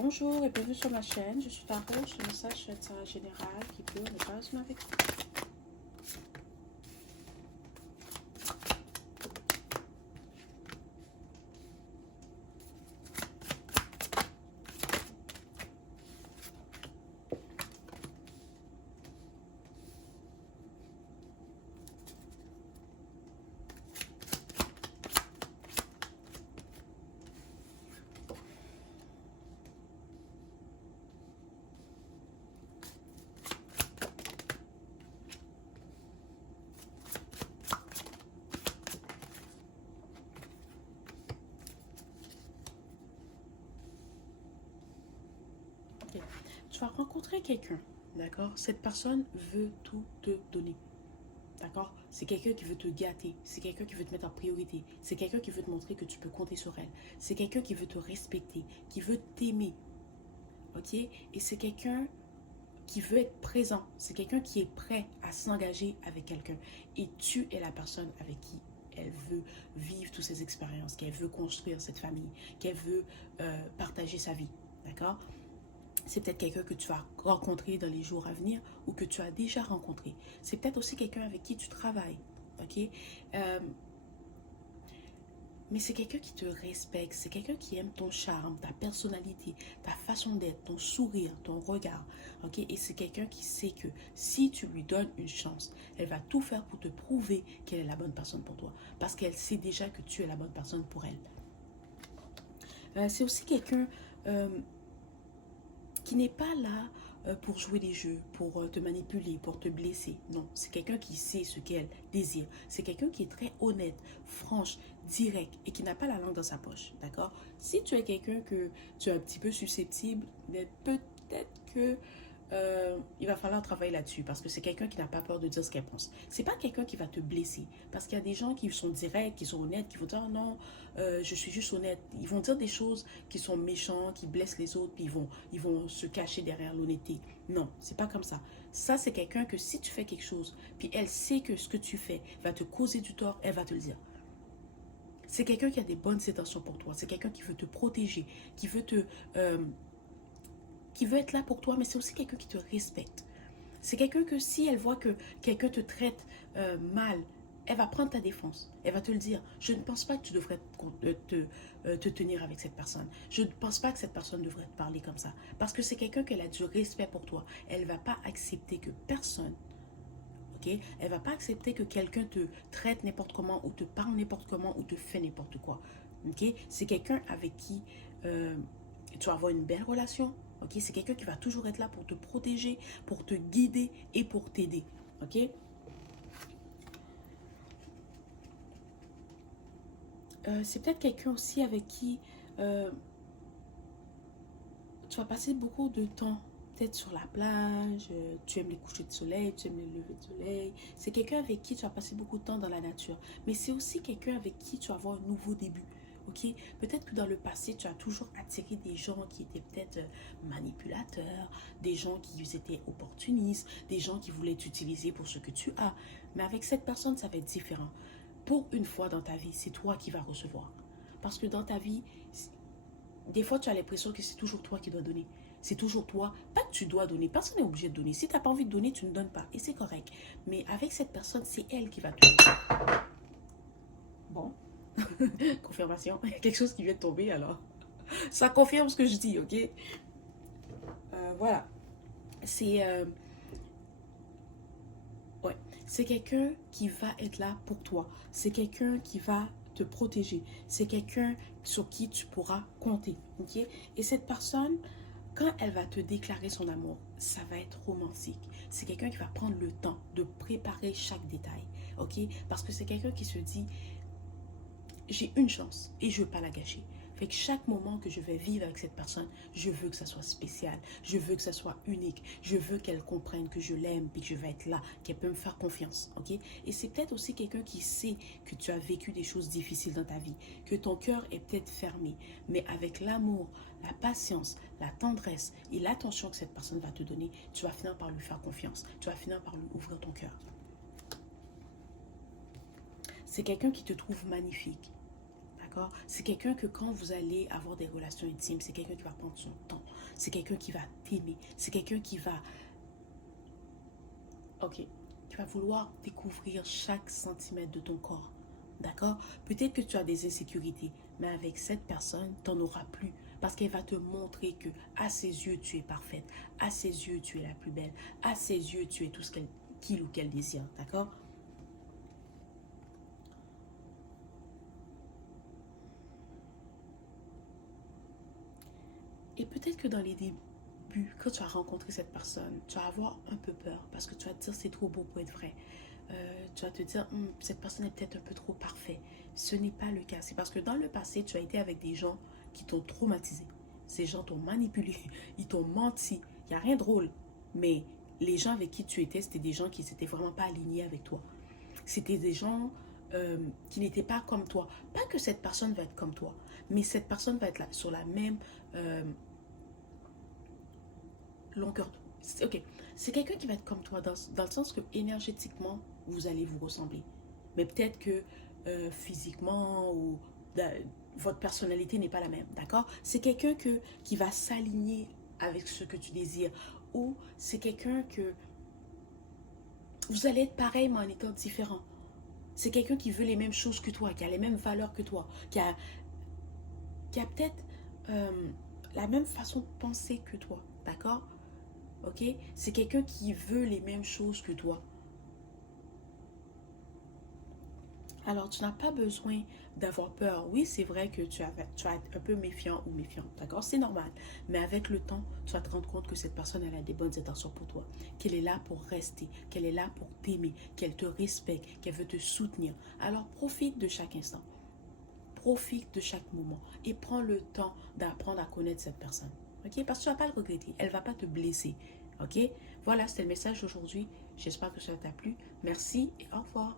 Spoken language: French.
Bonjour et bienvenue sur ma chaîne. Je suis ta coach. Le message est général qui peut ne pas résonner avec vous. Ok. Tu vas rencontrer quelqu'un, d'accord? Cette personne veut tout te donner, d'accord? C'est quelqu'un qui veut te gâter, c'est quelqu'un qui veut te mettre en priorité, c'est quelqu'un qui veut te montrer que tu peux compter sur elle, c'est quelqu'un qui veut te respecter, qui veut t'aimer, ok? Et c'est quelqu'un qui veut être présent, c'est quelqu'un qui est prêt à s'engager avec quelqu'un. Et tu es la personne avec qui elle veut vivre toutes ces expériences, qu'elle veut construire cette famille, qu'elle veut partager sa vie, d'accord? C'est peut-être quelqu'un que tu vas rencontrer dans les jours à venir ou que tu as déjà rencontré. C'est peut-être aussi quelqu'un avec qui tu travailles, ok? Euh, mais c'est quelqu'un qui te respecte, c'est quelqu'un qui aime ton charme, ta personnalité, ta façon d'être, ton sourire, ton regard, ok? Et c'est quelqu'un qui sait que si tu lui donnes une chance, elle va tout faire pour te prouver qu'elle est la bonne personne pour toi, parce qu'elle sait déjà que tu es la bonne personne pour elle. C'est aussi quelqu'un euh, qui n'est pas là pour jouer des jeux, pour te manipuler, pour te blesser. Non, c'est quelqu'un qui sait ce qu'elle désire. C'est quelqu'un qui est très honnête, franche, direct et qui n'a pas la langue dans sa poche. D'accord? Si tu es quelqu'un que tu es un petit peu susceptible, mais peut-être que il va falloir travailler là-dessus parce que c'est quelqu'un qui n'a pas peur de dire ce qu'elle pense. C'est pas quelqu'un qui va te blesser parce qu'il y a des gens qui sont directs, qui sont honnêtes, qui vont dire oh non, je suis juste honnête. Ils vont dire des choses qui sont méchants, qui blessent les autres, puis ils vont se cacher derrière l'honnêteté. Non, c'est pas comme ça. Ça, c'est quelqu'un que si tu fais quelque chose, puis elle sait que ce que tu fais va te causer du tort, elle va te le dire. C'est quelqu'un qui a des bonnes intentions pour toi. C'est quelqu'un qui veut te protéger, qui veut te, euh, qui veut être là pour toi, mais c'est aussi quelqu'un qui te respecte. C'est quelqu'un que si elle voit que quelqu'un te traite mal, elle va prendre ta défense. Elle va te le dire. Je ne pense pas que tu devrais te tenir avec cette personne. Je ne pense pas que cette personne devrait te parler comme ça. Parce que c'est quelqu'un qui a du respect pour toi. Elle ne va pas accepter que personne, ok? Elle ne va pas accepter que quelqu'un te traite n'importe comment ou te parle n'importe comment ou te fait n'importe quoi. Ok? C'est quelqu'un avec qui tu vas avoir une belle relation. Ok? C'est quelqu'un qui va toujours être là pour te protéger, pour te guider et pour t'aider. Ok? C'est peut-être quelqu'un aussi avec qui tu vas passer beaucoup de temps. Peut-être sur la plage, tu aimes les couchers de soleil, tu aimes les levées de soleil. C'est quelqu'un avec qui tu vas passer beaucoup de temps dans la nature. Mais c'est aussi quelqu'un avec qui tu vas avoir un nouveau début. Ok? Peut-être que dans le passé, tu as toujours attiré des gens qui étaient peut-être manipulateurs, des gens qui étaient opportunistes, des gens qui voulaient t'utiliser pour ce que tu as. Mais avec cette personne, ça va être différent. Pour une fois dans ta vie, c'est toi qui vas recevoir. Parce que dans ta vie, des fois, tu as l'impression que c'est toujours toi qui dois donner. C'est toujours toi. Pas que tu dois donner. Personne n'est obligé de donner. Si tu n'as pas envie de donner, tu ne donnes pas. Et c'est correct. Mais avec cette personne, c'est elle qui va te... Bon. Confirmation. Il y a quelque chose qui vient de tomber alors. Ça confirme ce que je dis, ok? Voilà. C'est... ouais. C'est quelqu'un qui va être là pour toi. C'est quelqu'un qui va te protéger. C'est quelqu'un sur qui tu pourras compter, ok? Et cette personne, quand elle va te déclarer son amour, ça va être romantique. C'est quelqu'un qui va prendre le temps de préparer chaque détail, ok? Parce que c'est quelqu'un qui se dit, j'ai une chance et je ne veux pas la gâcher. Fait que chaque moment que je vais vivre avec cette personne, je veux que ça soit spécial, je veux que ça soit unique, je veux qu'elle comprenne que je l'aime et que je vais être là, qu'elle peut me faire confiance, ok? Et c'est peut-être aussi quelqu'un qui sait que tu as vécu des choses difficiles dans ta vie, que ton cœur est peut-être fermé, mais avec l'amour, la patience, la tendresse et l'attention que cette personne va te donner, tu vas finir par lui faire confiance, tu vas finir par lui ouvrir ton cœur. C'est quelqu'un qui te trouve magnifique. D'accord? C'est quelqu'un que quand vous allez avoir des relations intimes, c'est quelqu'un qui va prendre son temps. C'est quelqu'un qui va t'aimer. C'est quelqu'un qui va... Ok. Qui va vouloir découvrir chaque centimètre de ton corps. D'accord? Peut-être que tu as des insécurités, mais avec cette personne, tu n'en auras plus. Parce qu'elle va te montrer que à ses yeux, tu es parfaite. À ses yeux, tu es la plus belle. À ses yeux, tu es tout ce qu'il ou qu'elle désire. D'accord? Et peut-être que dans les débuts, quand tu vas rencontrer cette personne, tu vas avoir un peu peur parce que tu vas te dire c'est trop beau pour être vrai. Tu vas te dire cette personne est peut-être un peu trop parfaite. Ce n'est pas le cas. C'est parce que dans le passé, tu as été avec des gens qui t'ont traumatisé. Ces gens t'ont manipulé, ils t'ont menti. Il n'y a rien de drôle. Mais les gens avec qui tu étais, c'était des gens qui n'étaient vraiment pas alignés avec toi. C'était des gens qui n'étaient pas comme toi. Pas que cette personne va être comme toi, mais cette personne va être là, sur la même euh, longueur. Ok, c'est quelqu'un qui va être comme toi dans le sens que énergétiquement, vous allez vous ressembler. Mais peut-être que physiquement ou votre personnalité n'est pas la même, d'accord? C'est quelqu'un qui va s'aligner avec ce que tu désires. Ou c'est quelqu'un que vous allez être pareil mais en étant différent. C'est quelqu'un qui veut les mêmes choses que toi, qui a les mêmes valeurs que toi, qui a peut-être euh, la même façon de penser que toi, d'accord? Ok? C'est quelqu'un qui veut les mêmes choses que toi. Alors, tu n'as pas besoin d'avoir peur. Oui, c'est vrai que tu vas être un peu méfiant ou méfiante, d'accord? C'est normal. Mais avec le temps, tu vas te rendre compte que cette personne, elle a des bonnes intentions pour toi. Qu'elle est là pour rester, qu'elle est là pour t'aimer, qu'elle te respecte, qu'elle veut te soutenir. Alors, profite de chaque instant. Profite de chaque moment et prends le temps d'apprendre à connaître cette personne. Ok? Parce que tu ne vas pas le regretter. Elle ne va pas te blesser. Ok? Voilà, c'était le message d'aujourd'hui. J'espère que ça t'a plu. Merci et au revoir.